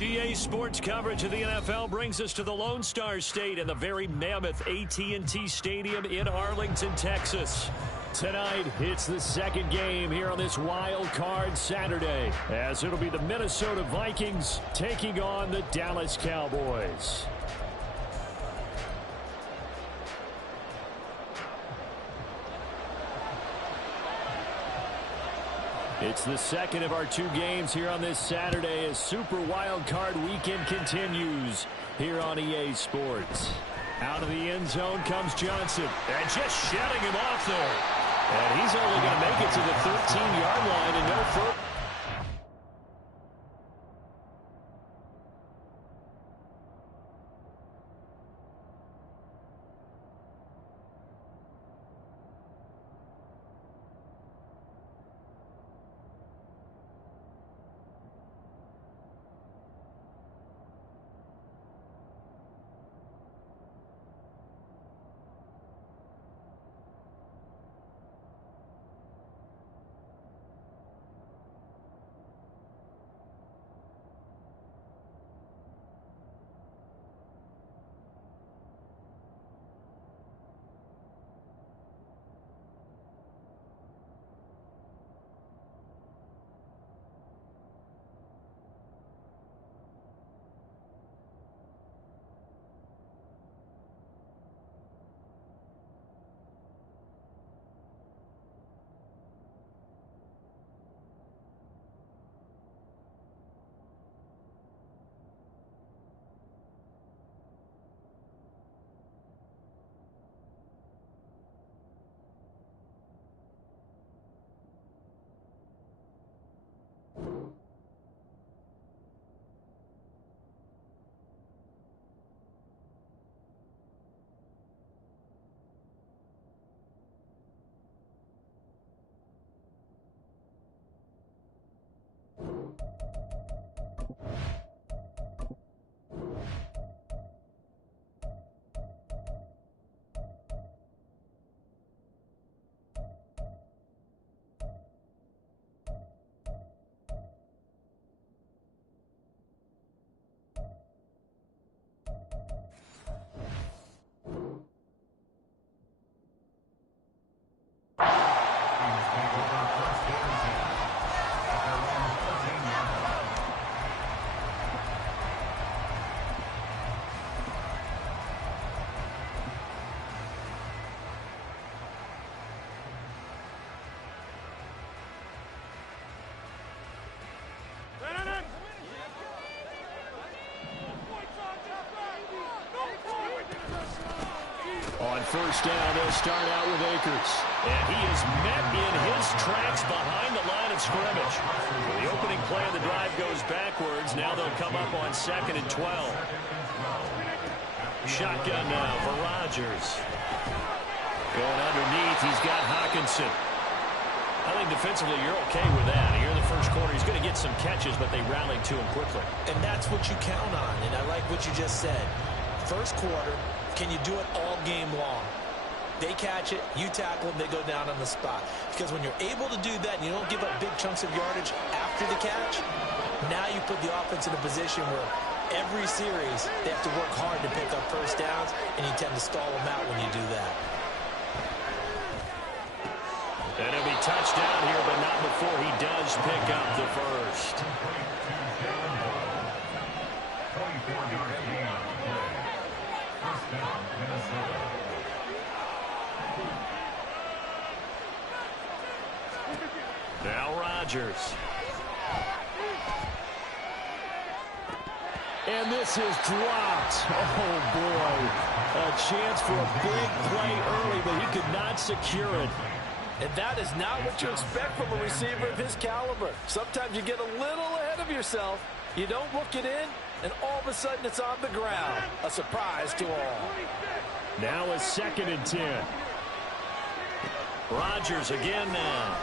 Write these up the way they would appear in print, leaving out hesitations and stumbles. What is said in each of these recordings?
EA Sports coverage of the NFL brings us to the Lone Star State in the very mammoth AT&T Stadium in Arlington, Texas. Tonight, it's the second game here on this wild card Saturday, as it'll be the Minnesota Vikings taking on the Dallas Cowboys. It's the second of our two games here on this Saturday as Super Wild Card Weekend continues here on EA Sports. Out of the end zone comes Johnson, and just shutting him off there. And he's only going to make it to the 13-yard line and no further. On first down, they'll start out with Akers. And he is met in his tracks behind the line of scrimmage. The opening play of the drive goes backwards. Now they'll come up on 2nd and 12. Shotgun now for Rodgers. Going underneath, he's got Hawkinson. I think defensively you're okay with that. Here in the first quarter, he's going to get some catches, but they rallied to him quickly. And that's what you count on, and I like what you just said. First quarter, can you do it all game long? They catch it, you tackle them, they go down on the spot. Because when you're able to do that and you don't give up big chunks of yardage after the catch, now you put the offense in a position where every series they have to work hard to pick up first downs, and you tend to stall them out when you do that. And it'll be touchdown here, but not before he does pick up the first. Now Rodgers. And this is dropped. Oh, boy. A chance for a big play early, but he could not secure it. And that is not what you expect from a receiver of his caliber. Sometimes you get a little ahead of yourself. You don't look it in, and all of a sudden it's on the ground. A surprise to all. Now a 2nd and 10. Rodgers again now.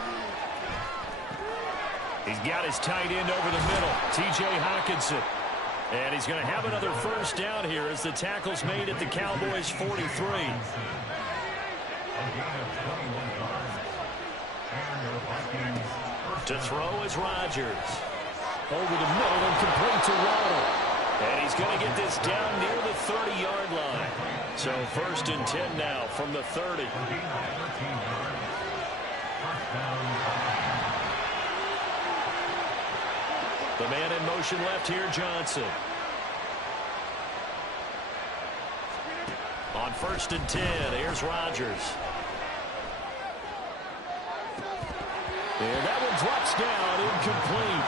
He's got his tight end over the middle, T.J. Hawkinson. And he's going to have another first down here as the tackle's made at the Cowboys' 43. To throw is Rodgers. Over the middle and complete to Waddle. And he's going to get this down near the 30-yard line. So 1st and 10 now from the 30. The man in motion left here, Johnson. On 1st and 10, here's Rodgers. And that one drops down, incomplete.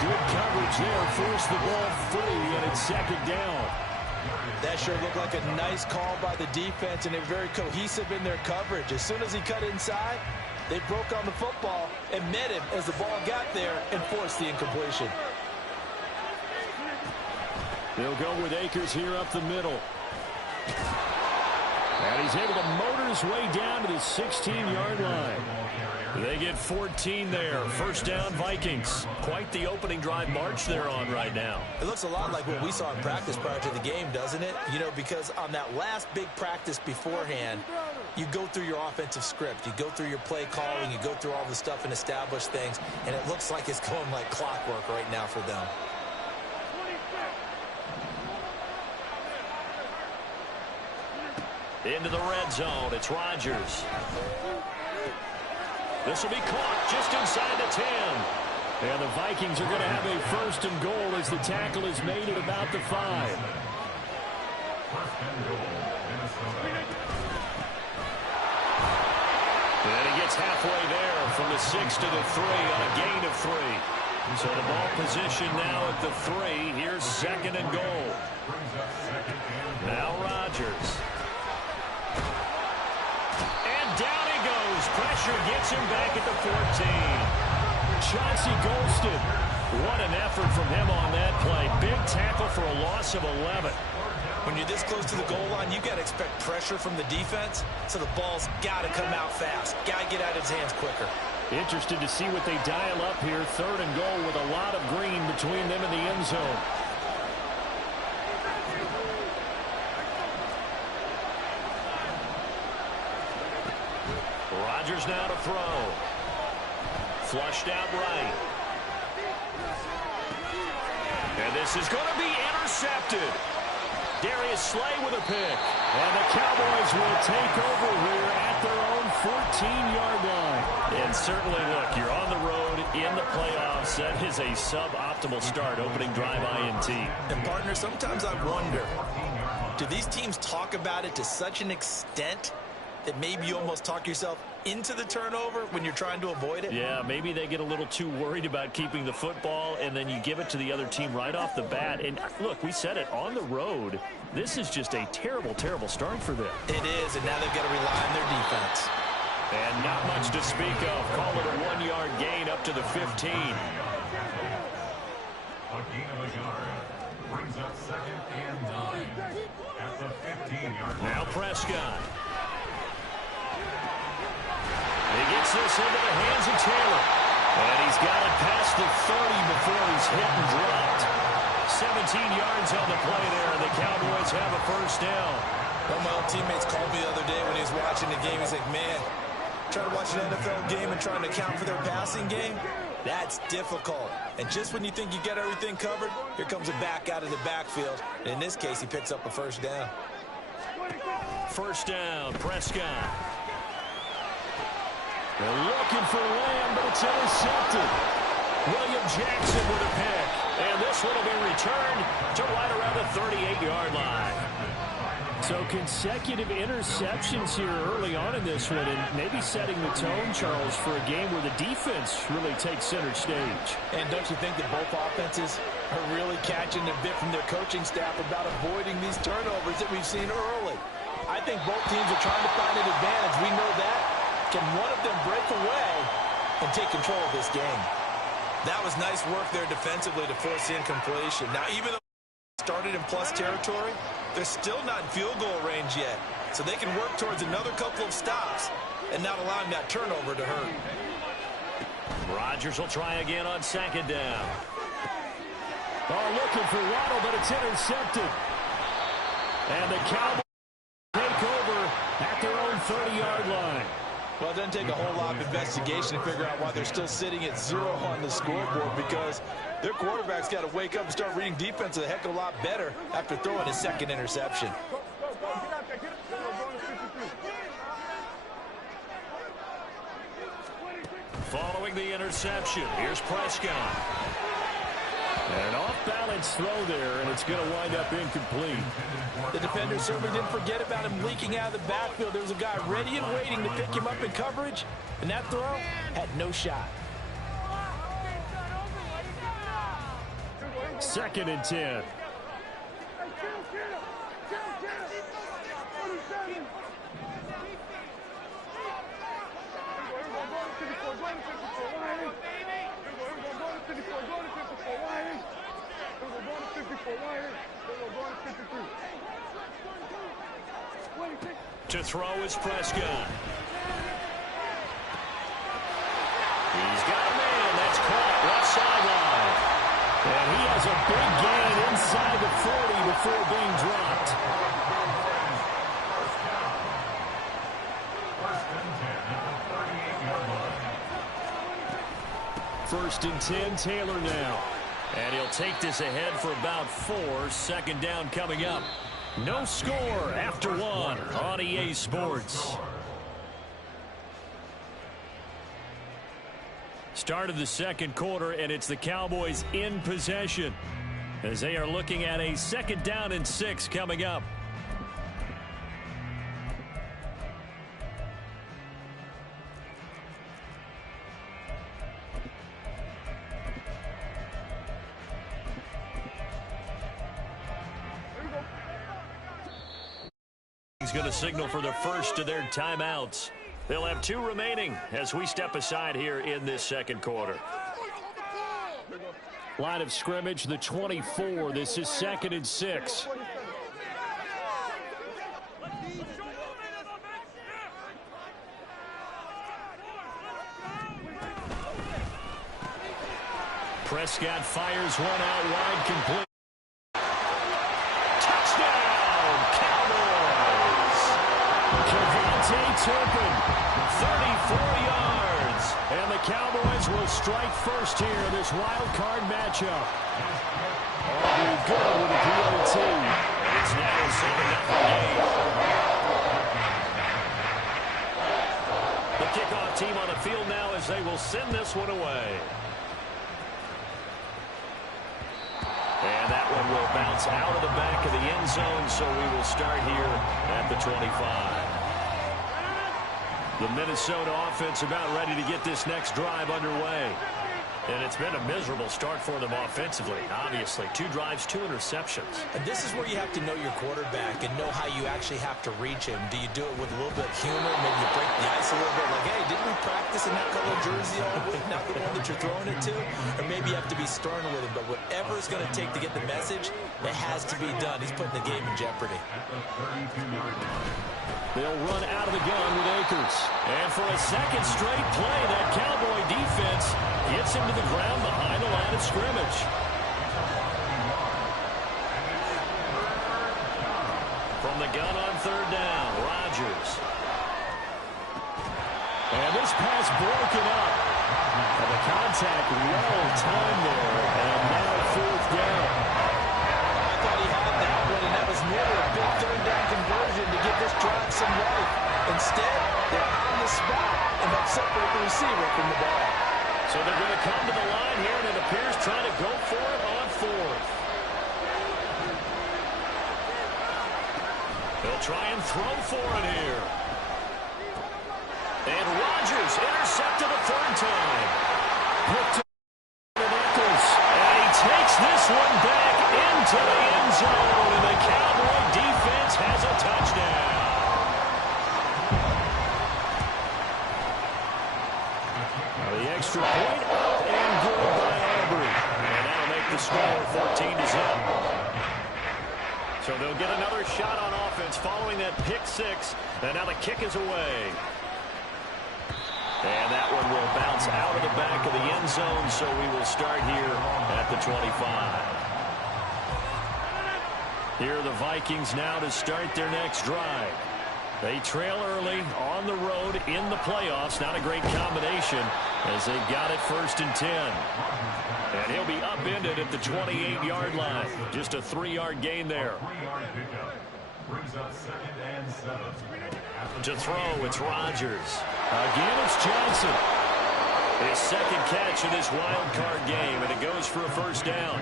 Good coverage there, forced the ball free, and it's 2nd down. That sure looked like a nice call by the defense, and they're very cohesive in their coverage. As soon as he cut inside, they broke on the football and met him as the ball got there and forced the incompletion. They'll go with Akers here up the middle. And he's able to motor his way down to the 16-yard line. They get 14 there. 1st down, Vikings. Quite the opening drive march they're on right now. It looks a lot like what we saw in practice prior to the game, doesn't it? You know, because on that last big practice beforehand, you go through your offensive script. You go through your play calling. You go through all the stuff and establish things. And it looks like it's going like clockwork right now for them. Into the red zone. It's Rodgers. This will be caught just inside the 10. And the Vikings are going to have a 1st and goal as the tackle is made at about the 5. And he gets halfway there from the 6 to the 3 on a gain of 3. So the ball position now at the 3. Here's 2nd and goal. Now Rodgers. Down he goes. Pressure gets him back at the 14. Chauncey Golston. What an effort from him on that play. Big tackle for a loss of 11. When you're this close to the goal line, you got to expect pressure from the defense, so the ball's got to come out fast. Got to get out of his hands quicker. Interested to see what they dial up here. 3rd and goal with a lot of green between them and the end zone. Rodgers now to throw. Flushed out right. And this is going to be intercepted. Darius Slay with a pick. And the Cowboys will take over here at their own 14-yard line. And certainly, look, you're on the road in the playoffs. That is a suboptimal start, opening drive INT. And, partner, sometimes I wonder, do these teams talk about it to such an extent that maybe you almost talk yourself into the turnover when you're trying to avoid it? Yeah, maybe they get a little too worried about keeping the football, and then you give it to the other team right off the bat. And look, we said it, on the road, this is just a terrible, terrible start for them. It is, and now they've got to rely on their defense. And not much to speak of. Call it a 1-yard gain up to the 15. A gain of a yard brings up 2nd and 9 at the 15-yard line. Now Prescott. He gets this into the hands of Taylor. And he's got it past the 30 before he's hit and dropped. 17 yards on the play there, and the Cowboys have a 1st down. One of my old teammates called me the other day when he was watching the game. He's like, man, trying to watch an NFL game and trying to account for their passing game, that's difficult. And just when you think you get everything covered, here comes a back out of the backfield. And in this case, he picks up a 1st down. 1st down, Prescott. They're looking for Lamb, but it's intercepted. William Jackson with a pick. And this one will be returned to right around the 38-yard line. So consecutive interceptions here early on in this one, and maybe setting the tone, Charles, for a game where the defense really takes center stage. And don't you think that both offenses are really catching a bit from their coaching staff about avoiding these turnovers that we've seen early? I think both teams are trying to find an advantage. We know that. Can one of them break away and take control of this game? That was nice work there defensively to force the incompletion. Now, even though they started in plus territory, they're still not in field goal range yet. So they can work towards another couple of stops and not allowing that turnover to hurt. Rodgers will try again on 2nd down. Oh, looking for Waddle, but it's intercepted. And the Cowboys take over at their own 30-yard line. Well, it doesn't take a whole lot of investigation to figure out why they're still sitting at 0 on the scoreboard, because their quarterback's got to wake up and start reading defense a heck of a lot better after throwing his second interception. Following the interception, here's Prescott. And an off-balance throw there, and it's going to wind up incomplete. The defender certainly didn't forget about him leaking out of the backfield. There was a guy ready and waiting to pick him up in coverage, and that throw had no shot. 2nd and 10. To throw is Prescott. He's got a man. That's caught left sideline. And he has a big gain inside the 40 before being dropped. First and 10, Taylor now. And he'll take this ahead for about 4. 2nd down coming up. No score after 1 on EA Sports. Start of the 2nd quarter, and it's the Cowboys in possession as they are looking at a 2nd down and 6 coming up. He's going to signal for the first of their timeouts. They'll have 2 remaining as we step aside here in this 2nd quarter. Line of scrimmage, the 24. This is 2nd and 6. Prescott fires one out wide, complete. Turpin, 34 yards, and the Cowboys will strike first here in this wild card matchup. Aubrey good with a PAT. It's now a 7-0 game. The kickoff team on the field now as they will send this one away. And that one will bounce out of the back of the end zone, so we will start here at the 25. The Minnesota offense about ready to get this next drive underway. And it's been a miserable start for them offensively. Obviously, 2 drives, 2 interceptions. And this is where you have to know your quarterback and know how you actually have to reach him. Do you do it with a little bit of humor? Maybe you break the ice a little bit. Like, hey, didn't we practice in that color jersey all week? Not the one that you're throwing it to? Or maybe you have to be stern with him. But whatever it's going to take to get the message, it has to be done. He's putting the game in jeopardy. They'll run out of the gun with Akers. And for a 2nd straight play, that Cowboy defense gets him to the ground behind the line of scrimmage. From the gun on 3rd down, Rodgers. And this pass broken up. And the contact well timed there. And now 4th down. I thought he had that one, and that was nearly a big 3rd down conversion to give this drive some life. Instead, they're on the spot and they'll separate the receiver from the ball. So they're going to come to the line here, and it appears trying to go for it on 4th. They'll try and throw for it here. And Rodgers intercepted a 3rd time. Picked up Nichols, and he takes this one back into the end zone, and the Cowboy defense has a touchdown. The extra point up and good by Aubrey. And that'll make the score 14-0. So they'll get another shot on offense following that pick 6. And now the kick is away. And that one will bounce out of the back of the end zone, so we will start here at the 25. Here are the Vikings now to start their next drive. They trail early on the road in the playoffs. Not a great combination as they've got it 1st and 10. And he'll be upended at the 28-yard line. Just a 3-yard gain there. Brings up 2nd and 7. To throw, it's Rodgers. Again, it's Johnson. His 2nd catch of this wild card game, and it goes for a 1st down.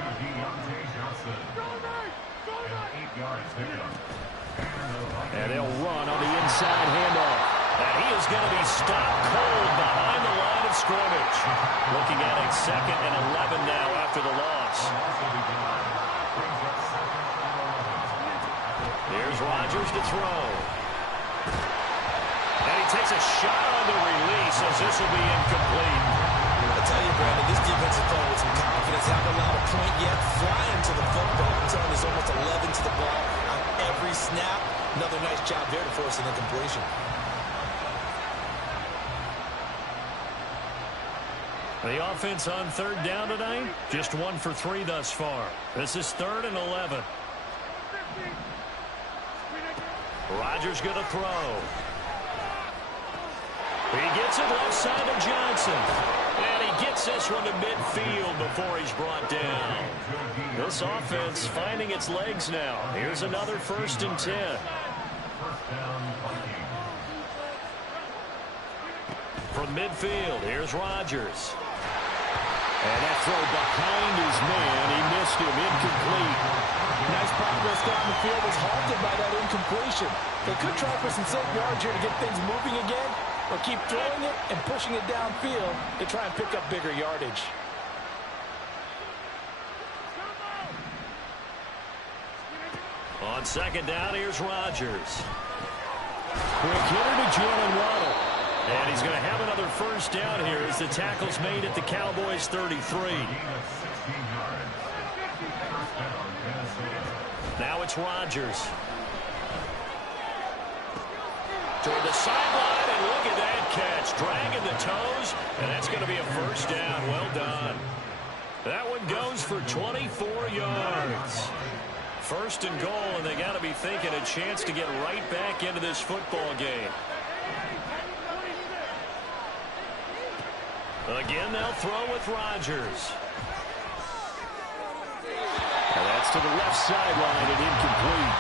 And they'll run on the inside handoff. And he is going to be stopped cold behind the line of scrimmage. Looking at a 2nd and 11 now after the loss. Here's Rodgers to throw. And he takes a shot on the release as this will be incomplete. I tell you, Brandon, this defensive player with some confidence, haven't allowed a point yet, flying to the football. I'm telling you, there's almost 11 to the ball on every snap. Another nice job there to force an incompletion. The offense on 3rd down tonight, just 1 for 3 thus far. This is 3rd and 11. Rodgers going to throw. He gets it left side to Johnson. And he gets this one to midfield before he's brought down. This offense finding its legs now. Here's another 1st and 10. From midfield, here's Rodgers. And that throw behind his man. He missed him. Incomplete. Nice progress down the field was halted by that incompletion. They could try for some safe yards here to get things moving again, or keep throwing it and pushing it downfield to try and pick up bigger yardage. On 2nd down, here's Rodgers. Quick hitter to Jalen Waddle. And he's going to have another 1st down here as the tackle's made at the Cowboys 33. Now it's Rodgers. Toward the sideline, and look at that catch. Dragging the toes, and that's going to be a 1st down. Well done. That one goes for 24 yards. 1st and goal, and they got to be thinking a chance to get right back into this football game. Again, they'll throw with Rodgers. And that's to the left sideline and incomplete.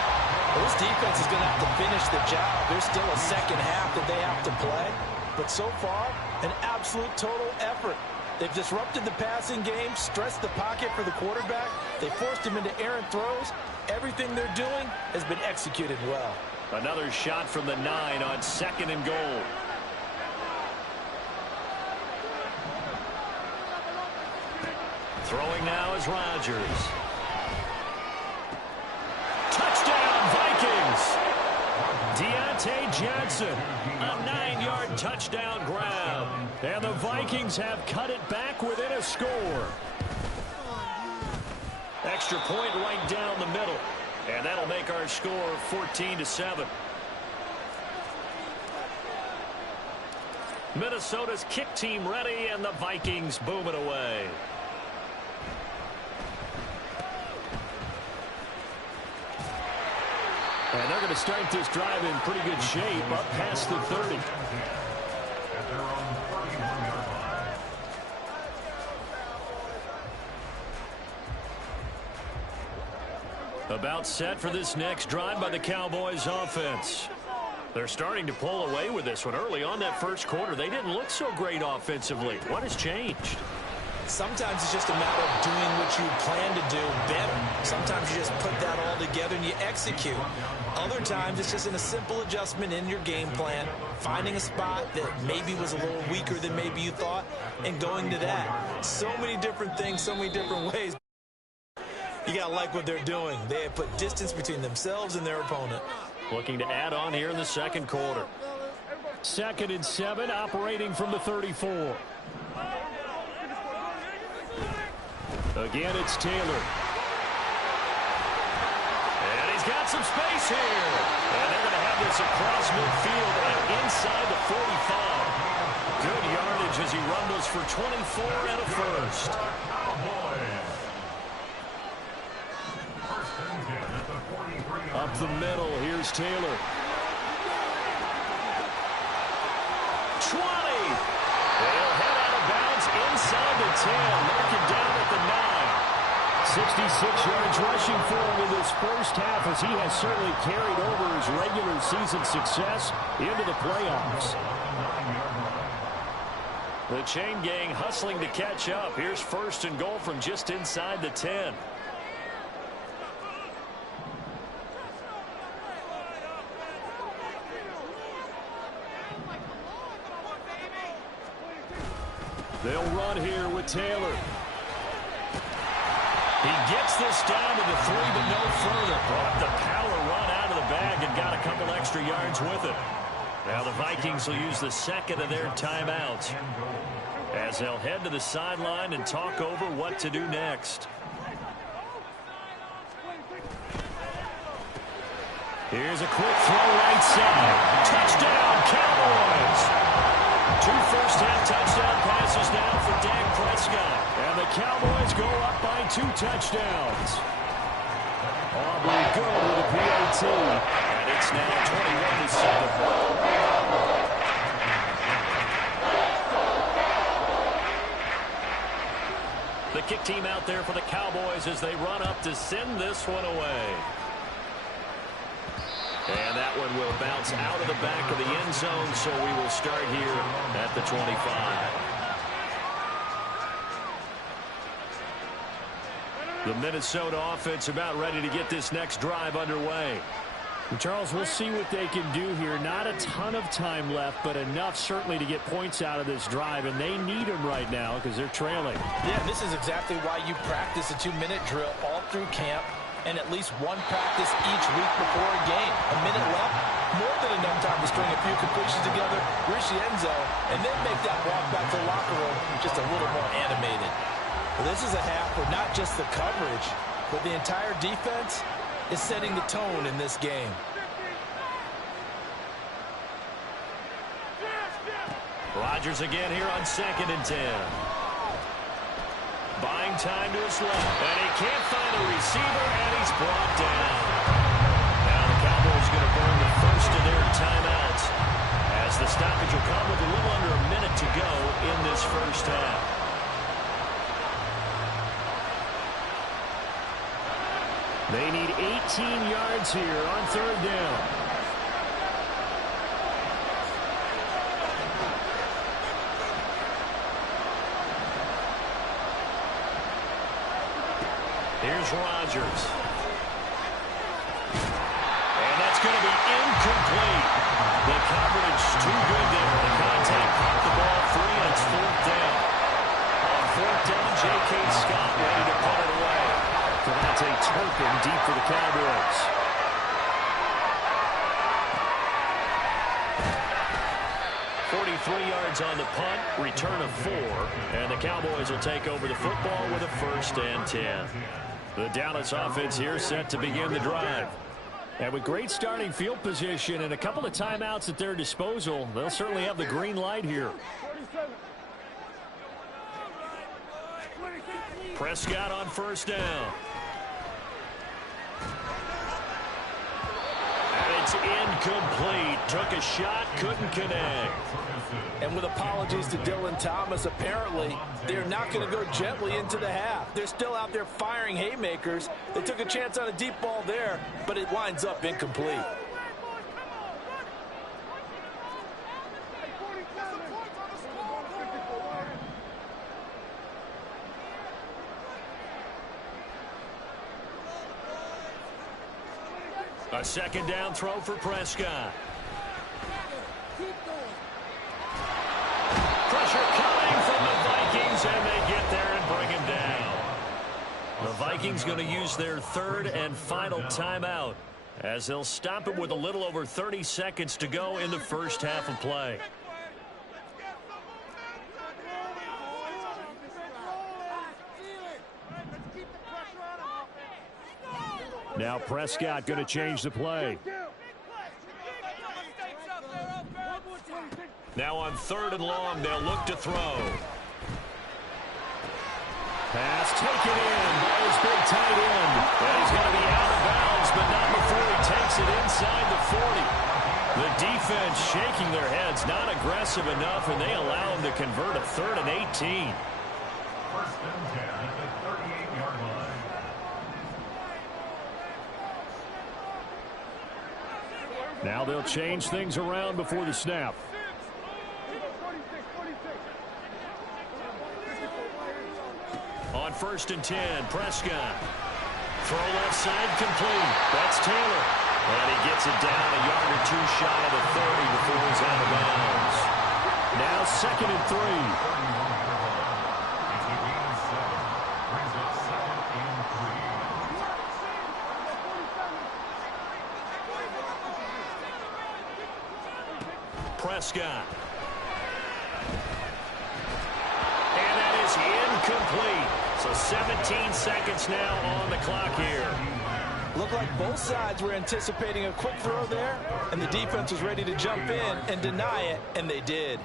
Well, this defense is going to have to finish the job. There's still a 2nd half that they have to play. But so far, an absolute total effort. They've disrupted the passing game, stressed the pocket for the quarterback. They forced him into errant throws. Everything they're doing has been executed well. Another shot from the 9 on 2nd and goal. Throwing now is Rodgers. Touchdown, Vikings! Deontay Johnson, a 9-yard touchdown grab. And the Vikings have cut it back within a score. Extra point right down the middle. And that'll make our score 14-7. Minnesota's kick team ready, and the Vikings boom it away. And they're going to start this drive in pretty good shape, up past the 30. About set for this next drive by the Cowboys offense. They're starting to pull away with this one. Early on that 1st quarter, they didn't look so great offensively. What has changed? Sometimes it's just a matter of doing what you plan to do better. Sometimes you just put that all together and you execute. Other times it's just in a simple adjustment in your game plan, finding a spot that maybe was a little weaker than maybe you thought, and going to that. So many different things, so many different ways. You got to like what they're doing. They have put distance between themselves and their opponent. Looking to add on here in the 2nd quarter. 2nd and 7, operating from the 34. Again, it's Taylor. And he's got some space here. And they're going to have this across midfield and inside the 45. Good yardage as he rumbles for 24 and a 1st. Up the middle, here's Taylor. lurking down at the 9. 66 yards rushing for him in this first half, as he has certainly carried over his regular season success into the playoffs. The chain gang hustling to catch up. Here's 1st and goal from just inside the 10. They'll run here with Taylor. He gets this down to the 3, but no further. Brought the power run out of the bag and got a couple extra yards with it. Now the Vikings will use the second of their timeouts as they'll head to the sideline and talk over what to do next. Here's a quick throw right side. Touchdown, Cowboys! 2 first-half touchdown passes now for Dak Prescott. And the Cowboys go up by 2 touchdowns. Aubrey good with a PAT. And it's now 21-7. The kick team out there for the Cowboys as they run up to send this one away. And that one will bounce out of the back of the end zone, so we will start here at the 25. The Minnesota offense about ready to get this next drive underway. And Charles, we'll see what they can do here. Not a ton of time left, but enough certainly to get points out of this drive, and they need them right now because they're trailing. Yeah, this is exactly why you practice a 2-minute drill all through camp, and at least one practice each week before a game. A minute left, more than enough time to string a few completions together, reach the end zone, and then make that walk back to the locker room just a little more animated. Well, this is a half where not just the coverage, but the entire defense is setting the tone in this game. Rodgers again here on 2nd and 10. Buying time to his left, and he can't find a receiver, and he's brought down. Now the Cowboys are going to burn the first of their timeouts as the stoppage will come with a little under a minute to go in this first half. They need 18 yards here on 3rd down. Here's Rodgers. And that's going to be incomplete. The coverage too good there. The contact caught the ball free, and it's 4th down. On 4th down, J.K. Scott ready to put it away. Devontae Turpin deep for the Cowboys. Yards on the punt, return of 4, and the Cowboys will take over the football with a 1st and 10. The Dallas offense here set to begin the drive. And with great starting field position and a couple of timeouts at their disposal, they'll certainly have the green light here. Prescott on 1st down. And it's incomplete. Took a shot, couldn't connect. And with apologies to Dylan Thomas, apparently they're not going to go gently into the half. They're still out there firing haymakers. They took a chance on a deep ball there, but it winds up incomplete. A 2nd down throw for Prescott. Pressure coming from the Vikings, and they get there and bring him down. The Vikings going to use their 3rd and final timeout as they'll stop it with a little over 30 seconds to go in the first half of play. Now Prescott going to change the play. Now on 3rd and long, they'll look to throw. Pass taken in by his big tight end. And he's going to be out of bounds, but not before he takes it inside the 40. The defense shaking their heads, not aggressive enough, and they allow him to convert a 3rd and 18. First and 10 at the 38-yard line. Now they'll change things around before the snap. On first and 10, Prescott. Throw left side complete. That's Taylor. And he gets it down a yard or two shy of the 30 before he's out of bounds. Now second and 3. Prescott. And that is incomplete. So 17 seconds now on the clock here. Looked like both sides were anticipating a quick throw there, and the defense was ready to jump in and deny it, and they did.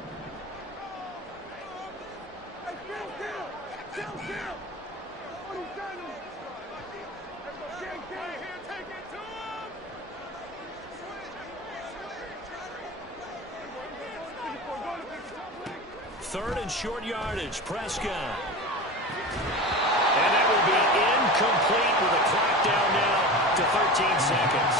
Third and short yardage, Prescott. And that will be incomplete with a clock down now to 13 seconds.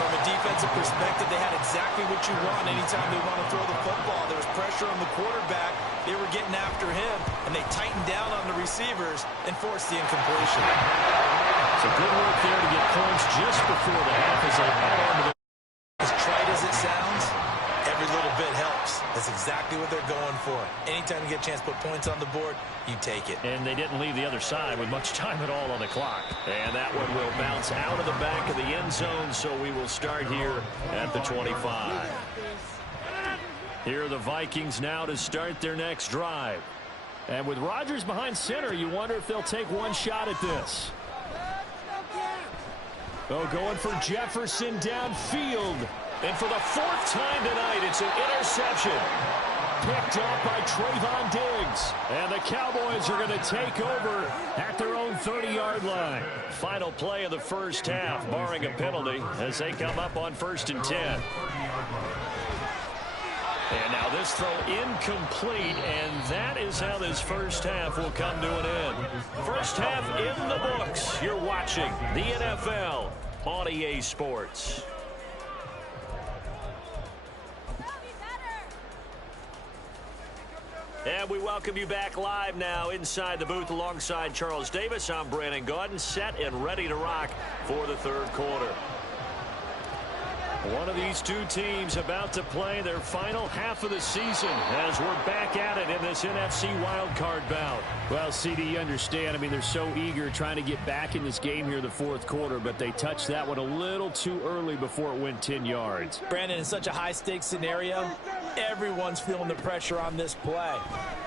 From a defensive perspective, they had exactly what you want anytime they want to throw the football. There was pressure on the quarterback. They were getting after him, and they tightened down on the receivers and forced the incompletion. So good work there to get points just before the half as they head on to the... As trite as it sounds, every little bit helps. That's exactly what they're going for. Anytime you get a chance to put points on the board, you take it. And they didn't leave the other side with much time at all on the clock. And that one will bounce out of the back of the end zone, so we will start here at the 25. Here are the Vikings now to start their next drive. And with Rodgers behind center, you wonder if they'll take one shot at this. Oh, going for Jefferson downfield. And for the fourth time tonight, it's an interception. Picked up by Trayvon Diggs. And the Cowboys are going to take over at their own 30-yard line. Final play of the first half, barring a penalty, as they come up on first and 10. And now this throw incomplete, and that is how this first half will come to an end. First half in the books. You're watching the NFL on EA Sports. And we welcome you back live now inside the booth alongside Charles Davis. I'm Brandon Gaudin, set and ready to rock for the third quarter. One of these two teams about to play their final half of the season as we're back at it in this NFC wildcard bout. Well, CD, you understand. I mean, they're so eager trying to get back in this game here in the fourth quarter, but they touched that one a little too early before it went 10 yards. Brandon, in such a high-stakes scenario, everyone's feeling the pressure on this play.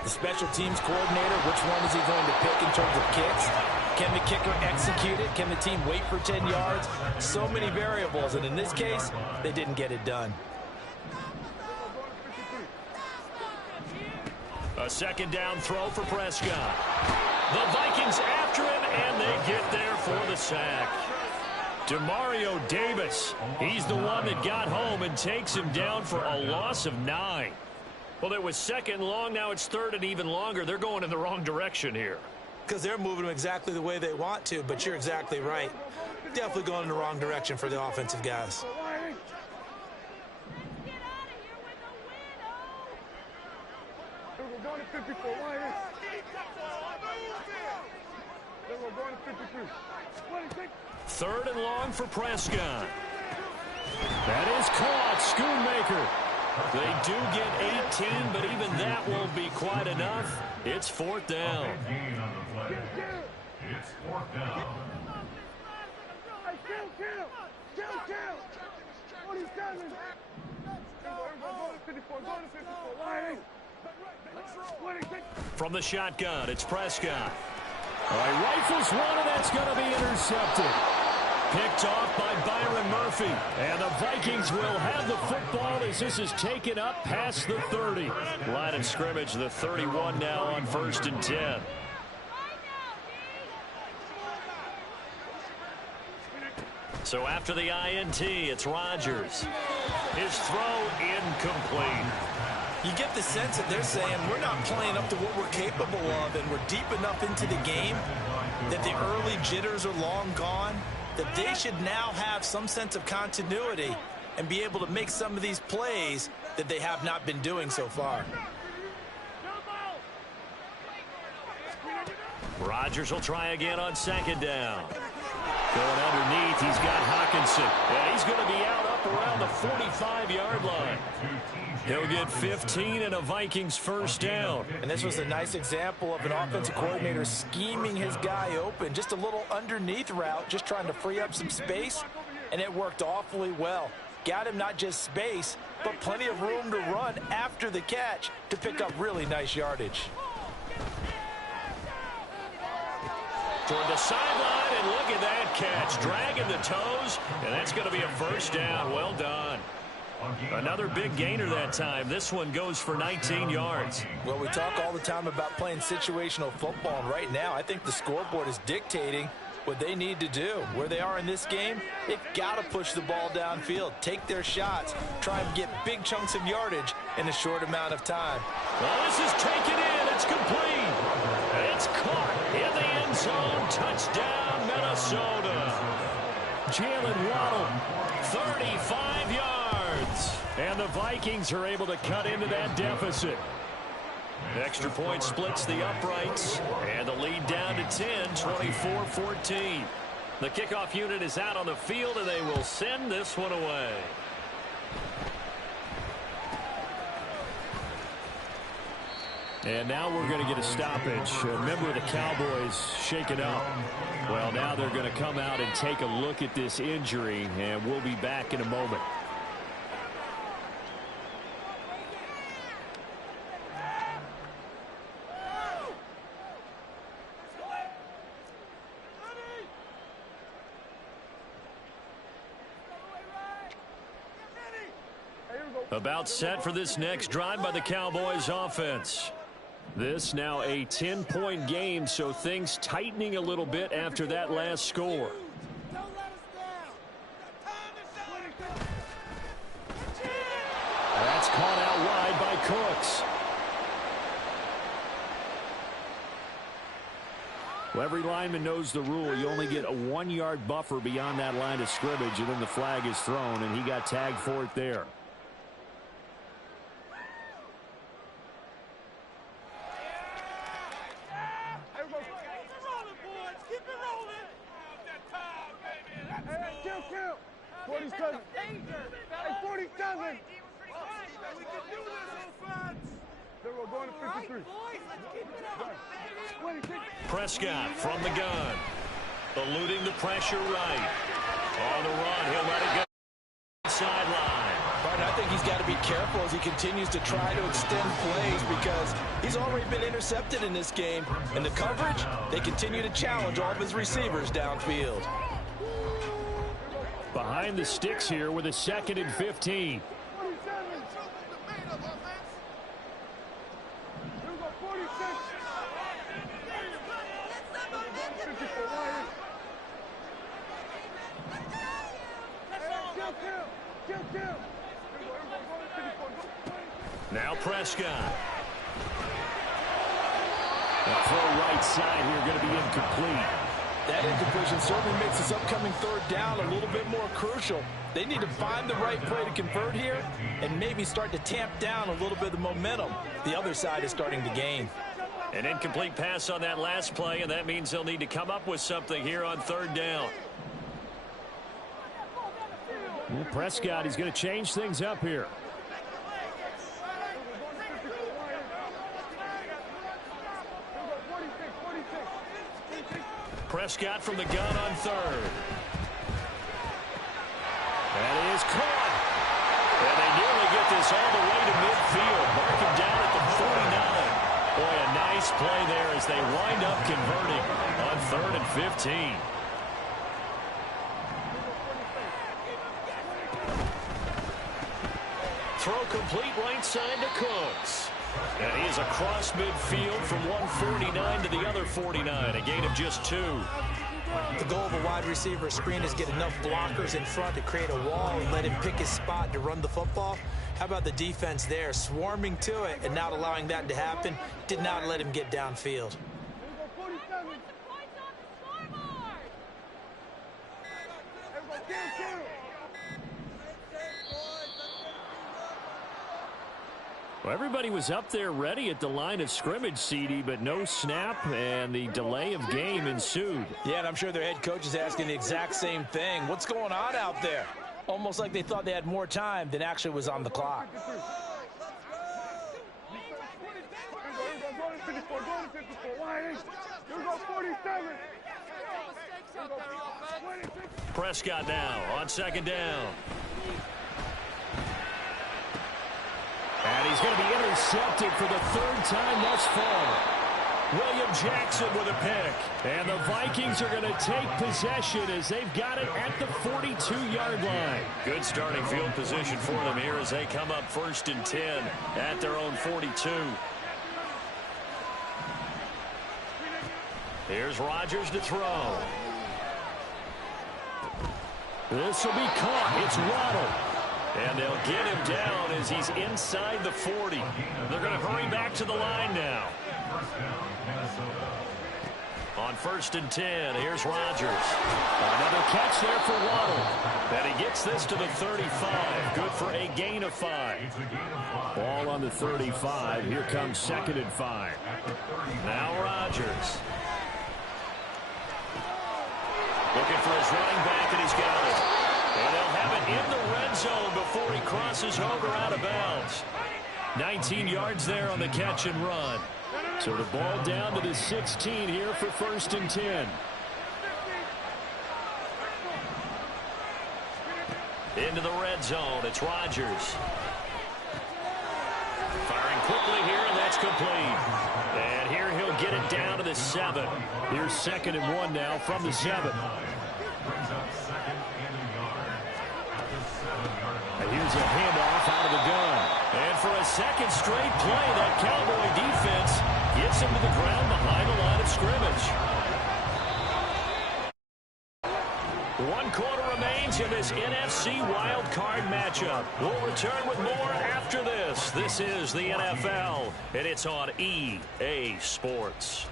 The special teams coordinator, which one is he going to pick in terms of kicks? Can the kicker execute it? Can the team wait for 10 yards? So many variables, and in this case, they didn't get it done. A second down throw for Prescott. The Vikings after him, and they get there for the sack. Demario Davis, he's the one that got home and takes him down for a loss of 9. Well, it was second long, now it's third and even longer. They're going in the wrong direction here. Because they're moving them exactly the way they want to, but you're exactly right. Definitely going in the wrong direction for the offensive guys. Third and long for Prescott. That is caught. Schoonmaker. They do get 18, but even that won't be quite enough. It's fourth down. It's fourth down. From the shotgun, it's Prescott. All right, rifles one, and that's going to be intercepted. Picked off by Byron Murphy. And the Vikings will have the football as this is taken up past the 30. Line of scrimmage, the 31 now on first and 10. So after the INT, it's Rodgers. His throw incomplete. You get the sense that they're saying we're not playing up to what we're capable of, and we're deep enough into the game that the early jitters are long gone, that they should now have some sense of continuity and be able to make some of these plays that they have not been doing so far. Rodgers will try again on second down. Going underneath, he's got Hawkinson. And he's going to be out up around the 45-yard line. He'll get 15 and a Vikings first down. And this was a nice example of an offensive coordinator scheming his guy open. Just a little underneath route, just trying to free up some space, and it worked awfully well. Got him not just space, but plenty of room to run after the catch to pick up really nice yardage. Toward the sideline, and look at that catch. Dragging the toes, and that's going to be a first down. Well done. Another big gainer that time. This one goes for 19 yards. Well, we talk all the time about playing situational football, and right now I think the scoreboard is dictating what they need to do. Where they are in this game, they've got to push the ball downfield, take their shots, try and get big chunks of yardage in a short amount of time. Well, this is taken in. It's complete. It's caught in the end zone. Touchdown, Minnesota. Jalen Waddle, 35 yards. And the Vikings are able to cut into that deficit. Extra point splits the uprights, and the lead down to 10, 24-14. The kickoff unit is out on the field, and they will send this one away. And now we're going to get a stoppage. A member of the Cowboys shaken up. Well, now they're going to come out and take a look at this injury, and we'll be back in a moment. About set for this next drive by the Cowboys offense. This now a 10-point game, so things tightening a little bit after that last score. That's caught out wide by Cooks. Well, every lineman knows the rule. You only get a 1-yard buffer beyond that line of scrimmage, and then the flag is thrown, and he got tagged for it there. Prescott from the gun, eluding the pressure right. On the run, he'll let it go. Sideline. But I think he's got to be careful as he continues to try to extend plays because he's already been intercepted in this game. And the coverage, they continue to challenge all of his receivers downfield. Behind the sticks here with a 2nd and 15. Now Prescott. The throw right side here going to be incomplete. That incompletion certainly makes this upcoming third down a little bit more crucial. They need to find the right play to convert here and maybe start to tamp down a little bit of the momentum the other side is starting to gain. An incomplete pass on that last play, and that means they'll need to come up with something here on third down. Well, Prescott, he's going to change things up here. Prescott from the gun on third. That is caught. And they nearly get this all the way to midfield. Mark him down at the 49. Boy, a nice play there as they wind up converting on 3rd and 15. Throw complete right side to Cooks. And he is across midfield from one 49 to the other 49. A gain of just 2. The goal of a wide receiver screen is get enough blockers in front to create a wall and let him pick his spot to run the football. How about the defense there, swarming to it and not allowing that to happen? Did not let him get downfield. Well, everybody was up there ready at the line of scrimmage, CD, but no snap, and the delay of game ensued. Yeah, and I'm sure their head coach is asking the exact same thing. What's going on out there? Almost like they thought they had more time than actually was on the clock. Prescott now on second down. And he's going to be intercepted for the third time thus far. William Jackson with a pick. And the Vikings are going to take possession as they've got it at the 42-yard line. Good starting field position for them here as they come up 1st and 10 at their own 42. Here's Rodgers to throw. This will be caught. It's Waddle. And they'll get him down as he's inside the 40. They're going to hurry back to the line now. On 1st and 10, here's Rodgers. Another catch there for Waddle. And he gets this to the 35. Good for a gain of 5. Ball on the 35. Here comes 2nd and 5. Now Rodgers. Looking for his running back, and he's got it. And they'll have it in the red zone before he crosses over out of bounds. 19 yards there on the catch and run. So the ball down to the 16 here for 1st and 10. Into the red zone. It's Rodgers. Firing quickly here, and that's complete. And here he'll get it down to the 7. Here's 2nd and 1 now from the 7. And here's a handoff out of the gun. And for a second straight play, that Cowboy defense gets him to the ground behind the line of scrimmage. 1 quarter remains in this NFC wild card matchup. We'll return with more after this. This is the NFL, and it's on EA Sports.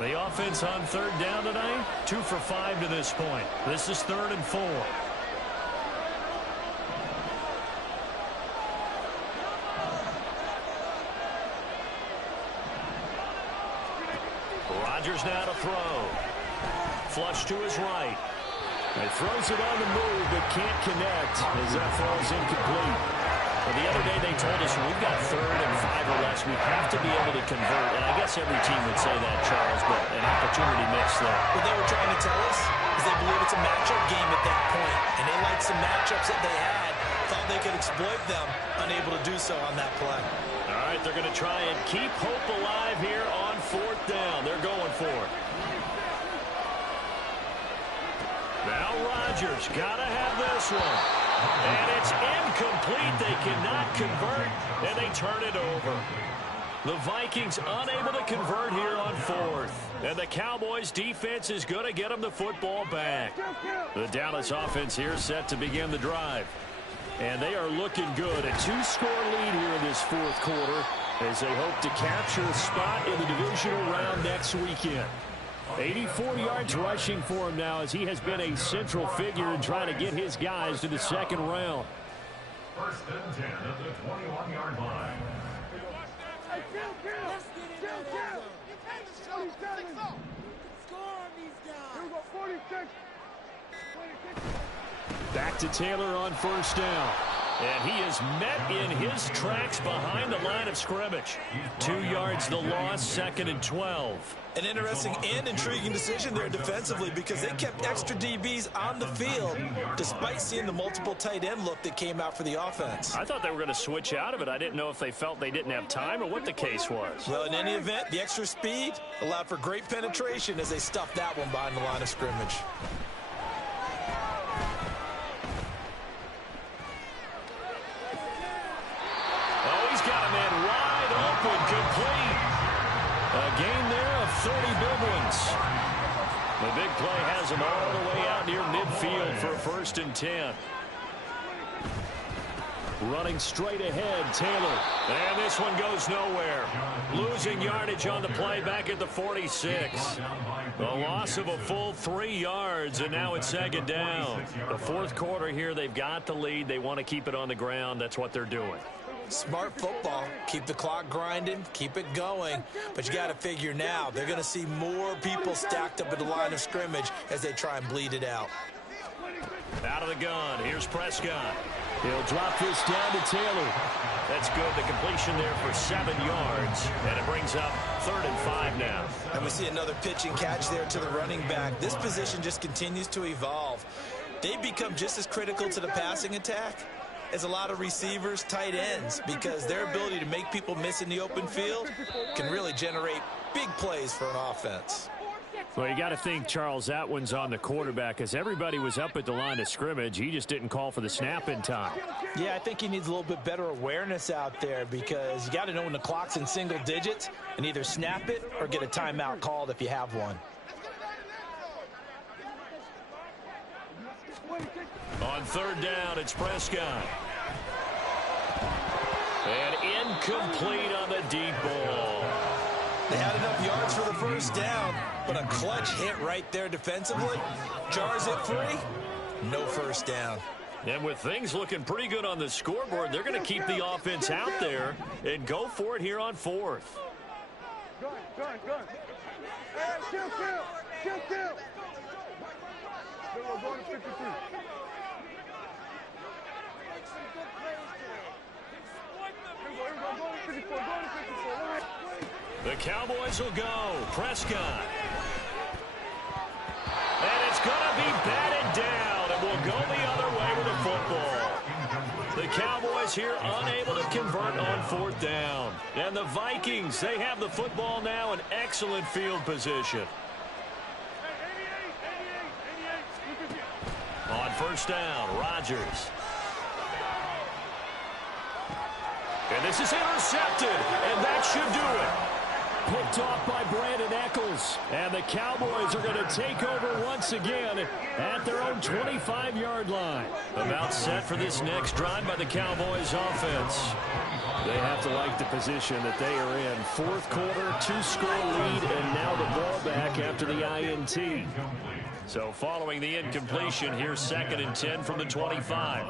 The offense on 3rd down tonight, 2 for 5 to this point. This is 3rd and 4. Rodgers now to throw. Flush to his right. He throws it on the move, but can't connect as that falls incomplete. Well, the other day they told us when we've got 3rd and 5 or less, we have to be able to convert. And I guess every team would say that, Charles, but an opportunity missed there. What they were trying to tell us is they believe it's a matchup game at that point. And they liked some matchups that they had, thought they could exploit them, unable to do so on that play. All right, they're going to try and keep hope alive here on 4th down. They're going for it. Now Rodgers got to have this one. And it's incomplete. They cannot convert, and they turn it over. The Vikings unable to convert here on 4th. And the Cowboys defense is going to get them the football back. The Dallas offense here set to begin the drive. And they are looking good. A 2-score lead here in this 4th quarter as they hope to capture a spot in the divisional round next weekend. 84 yards rushing for him now as he has been a central figure in trying to get his guys to the 2nd round. 1st and 10 at the 21-yard line. Back to Taylor on 1st down. And he is met in his tracks behind the line of scrimmage. 2 yards the loss, 2nd and 12. An interesting and intriguing decision there defensively because they kept extra DBs on the field despite seeing the multiple tight end look that came out for the offense. I thought they were going to switch out of it. I didn't know if they felt they didn't have time or what the case was. Well, in any event, the extra speed allowed for great penetration as they stuffed that one behind the line of scrimmage. 30 big ones. The big play has him all the way out near midfield for a 1st and 10. Running straight ahead, Taylor. And this one goes nowhere. Losing yardage on the play back at the 46. A loss of a full 3 yards, and now it's 2nd down. The 4th quarter here, they've got the lead. They want to keep it on the ground. That's what they're doing. Smart football. Keep the clock grinding. Keep it going. But you got to figure now, they're going to see more people stacked up at the line of scrimmage as they try and bleed it out. Out of the gun. Here's Prescott. He'll drop this down to Taylor. That's good. The completion there for 7 yards. And it brings up 3rd and 5 now. And we see another pitch and catch there to the running back. This position just continues to evolve. They become just as critical to the passing attack as a lot of receivers, tight ends, because their ability to make people miss in the open field can really generate big plays for an offense. Well, you got to think, Charles, that one's on the quarterback, as everybody was up at the line of scrimmage. He just didn't call for the snap in time. Yeah, I think he needs a little bit better awareness out there, because you got to know when the clock's in single digits and either snap it or get a timeout called if you have one. On 3rd down, it's Prescott. And incomplete on the deep ball. They had enough yards for the 1st down, but a clutch hit right there defensively jars it free. No 1st down. And with things looking pretty good on the scoreboard, they're going to keep the offense out there and go for it here on 4th. Gun. Hey, kill. We're going to 53. The Cowboys will go. Prescott. And it's going to be batted down, and will go the other way with the football. The Cowboys here unable to convert on 4th down. And the Vikings, they have the football now in excellent field position. On 1st down, Rodgers. And this is intercepted, and that should do it. Picked off by Brandon Eccles. And the Cowboys are going to take over once again at their own 25-yard line. About set for this next drive by the Cowboys offense. They have to like the position that they are in. 4th quarter, 2-score lead, and now the ball back after the INT. So following the incompletion, here's 2nd and 10 from the 25.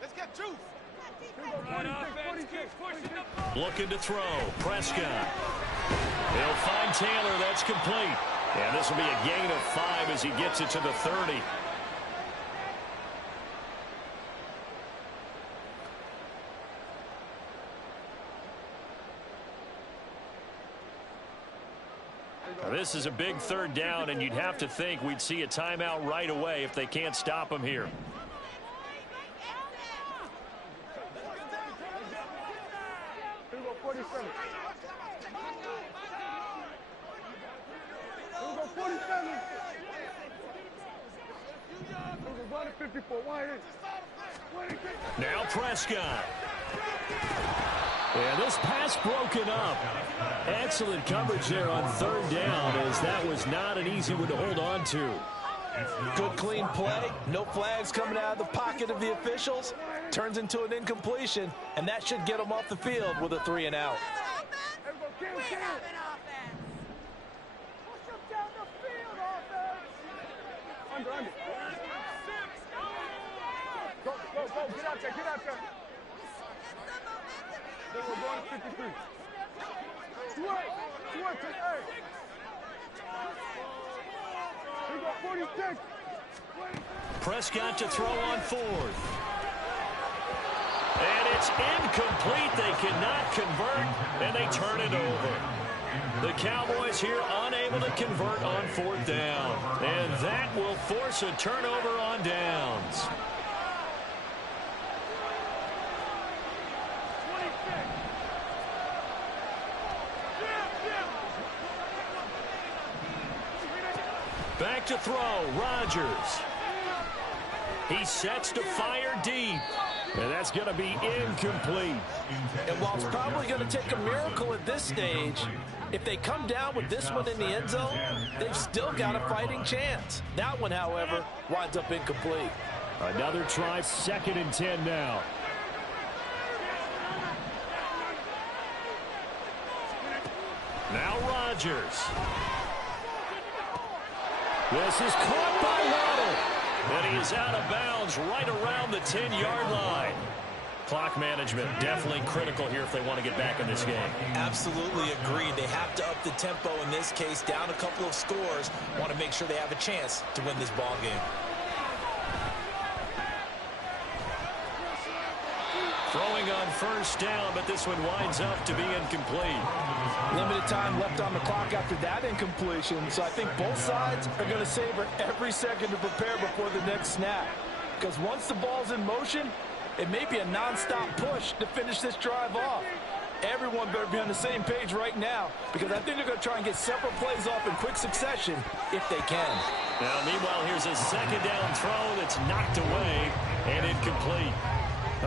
Let's get juice. Looking to throw. Prescott. He'll find Taylor. That's complete. And this will be a gain of 5 as he gets it to the 30. Now, this is a big 3rd down, and you'd have to think we'd see a timeout right away if they can't stop him here. Now Prescott. And this pass broken up. Excellent coverage there on 3rd down, as that was not an easy one to hold on to. Good, clean play. No flags coming out of the pocket of the officials. Turns into an incompletion, and that should get them off the field with a 3 and out. Go, get out there. Then we're going to 53. Sweat, hey. We got 46. Prescott to throw on 4th. And it's incomplete. They cannot convert, and they turn it over. The Cowboys here unable to convert on 4th down. And that will force a turnover on downs. Back to throw, Rodgers. He sets to fire deep. And that's going to be incomplete. And while it's probably going to take a miracle at this stage, if they come down with this one in the end zone, they've still got a fighting chance. That one, however, winds up incomplete. Another try, 2nd and 10 now. Now Rodgers. This is caught by Waddle. And he is out of bounds right around the 10-yard line. Clock management definitely critical here if they want to get back in this game. Absolutely agreed. They have to up the tempo in this case, down a couple of scores. Want to make sure they have a chance to win this ball game. Throwing on 1st down, but this one winds up to be incomplete. Limited time left on the clock after that incompletion, so I think both sides are going to savor every second to prepare before the next snap. Because once the ball's in motion, it may be a non-stop push to finish this drive off. Everyone better be on the same page right now, because I think they're going to try and get several plays off in quick succession if they can. Now, meanwhile, here's a 2nd down throw that's knocked away and incomplete.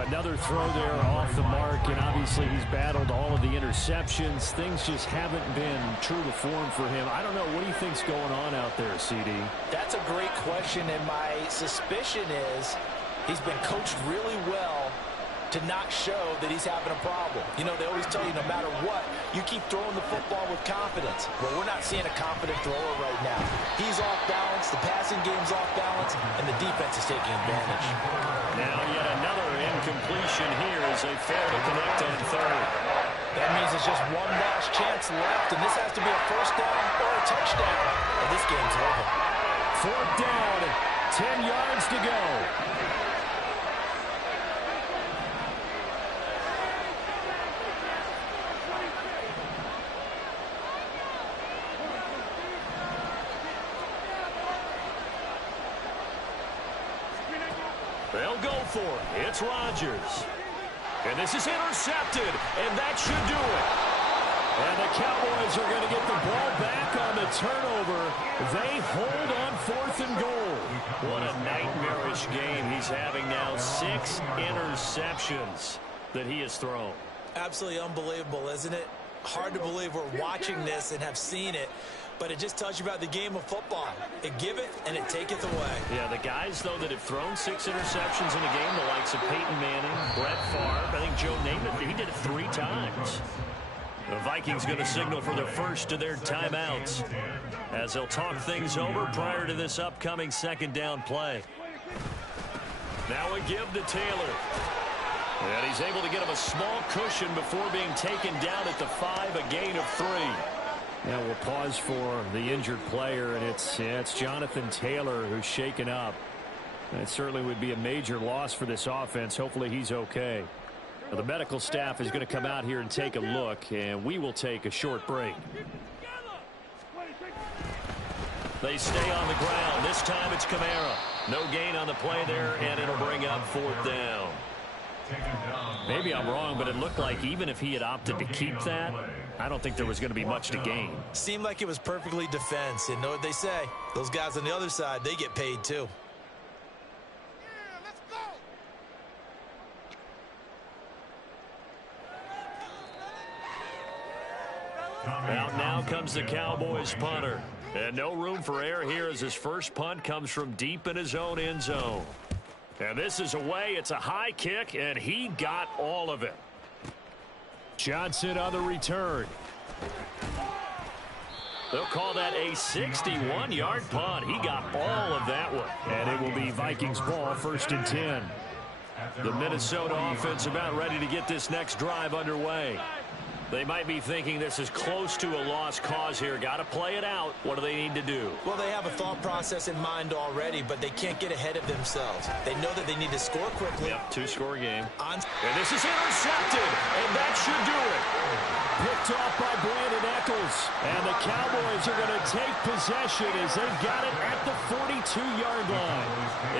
Another throw there off the mark, and obviously he's battled all of the interceptions. Things just haven't been true to form for him. I don't know. What do you think's going on out there, CD? That's a great question, and my suspicion is he's been coached really well to not show that he's having a problem. You know, they always tell you no matter what, you keep throwing the football with confidence. Well, we're not seeing a confident thrower right now. He's off balance, the passing game's off balance, and the defense is taking advantage. Now yet another incompletion here as they fail to connect on 3rd. That means it's just one last chance left, and this has to be a 1st down or a touchdown, and this game's over. 4th down, 10 yards to go. They'll go for it. It's Rodgers. And this is intercepted, and that should do it. And the Cowboys are going to get the ball back on the turnover. They hold on 4th and goal. What a nightmarish game he's having now. 6 interceptions that he has thrown. Absolutely unbelievable, isn't it? Hard to believe we're watching this and have seen it, but it just tells you about the game of football. It giveth and it taketh away. Yeah, the guys, though, that have thrown 6 interceptions in a game, the likes of Peyton Manning, Brett Favre, I think Joe Namath, he did it 3 times. The Vikings going to signal for the first of their timeouts as they'll talk things over prior to this upcoming 2nd down play. Now a give to Taylor. And he's able to get him a small cushion before being taken down at the 5, a gain of 3. Now we'll pause for the injured player, and it's Jonathan Taylor who's shaken up. And it certainly would be a major loss for this offense. Hopefully he's okay. Now, the medical staff is going to come out here and take a look, and we will take a short break. They stay on the ground. This time it's Kamara. No gain on the play there, and it'll bring up 4th down. Maybe I'm wrong, but it looked like even if he had opted to keep that, I don't think there was going to be much to gain. Seemed like it was perfectly defense, and know what they say. Those guys on the other side, they get paid too. Out now comes the Cowboys punter. And no room for error here as his first punt comes from deep in his own end zone. And this is away. It's a high kick, and he got all of it. Johnson on the return. They'll call that a 61-yard punt. He got all of that one. And it will be Vikings ball, 1st and 10. The Minnesota offense about ready to get this next drive underway. They might be thinking this is close to a lost cause here. Got to play it out. What do they need to do? Well, they have a thought process in mind already, but they can't get ahead of themselves. They know that they need to score quickly. Yep, 2-score game. And this is intercepted, and that should do it. Picked off by Brandon Eccles. And the Cowboys are going to take possession as they've got it at the 42-yard line.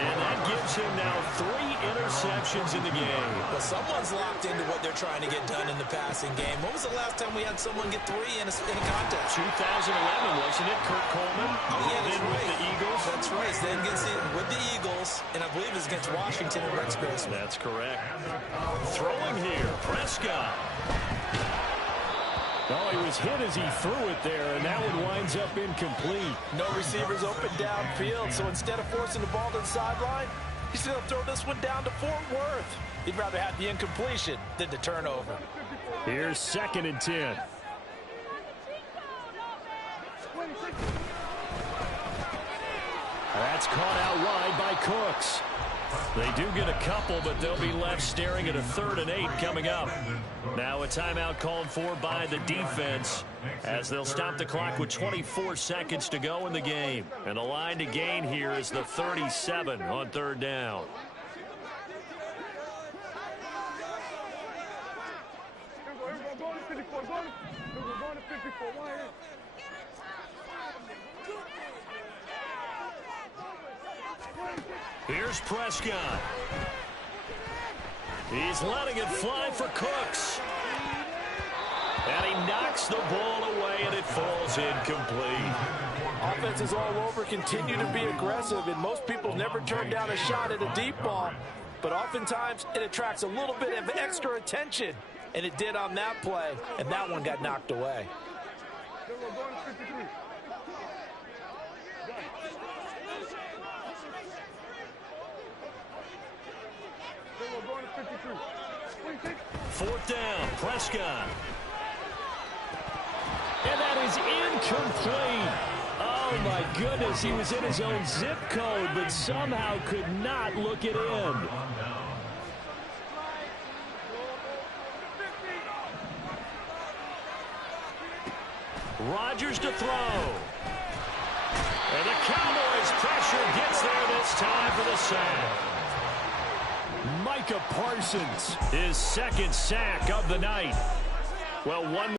And that gives him now 3 interceptions in the game. Well, someone's locked into what they're trying to get done in the passing game. When was the last time we had someone get 3 in a contest? 2011, wasn't it? Kurt Coleman. Oh, yeah, that's right. With the Eagles. That's right. Then gets in with the Eagles. And I believe is against Washington and Rex Grossman. That's correct. Throwing here, Prescott. Oh, he was hit as he threw it there, and that one winds up incomplete. No receivers open downfield, so instead of forcing the ball to the sideline, he's going to throw this one down to Fort Worth. He'd rather have the incompletion than the turnover. Here's 2nd and 10. That's caught out wide by Cooks. They do get a couple, but they'll be left staring at a 3rd and 8 coming up. Now a timeout called for by the defense as they'll stop the clock with 24 seconds to go in the game. And the line to gain here is the 37 on 3rd down. Go to 54. Go to 54. One here. Here's Prescott. He's letting it fly for Cooks. And he knocks the ball away, and it falls incomplete. Offense is all over, continue to be aggressive, and most people never turn down a shot at a deep ball. But oftentimes, it attracts a little bit of extra attention. And it did on that play, and that one got knocked away. Go to 53. Go to 53. 26. 4th down, Prescott. And that is incomplete. Oh, my goodness. He was in his own zip code, but somehow could not look it in. Rodgers to throw. And the Cowboys pressure gets there this time for the sack. Micah Parsons. His 2nd sack of the night. Well, one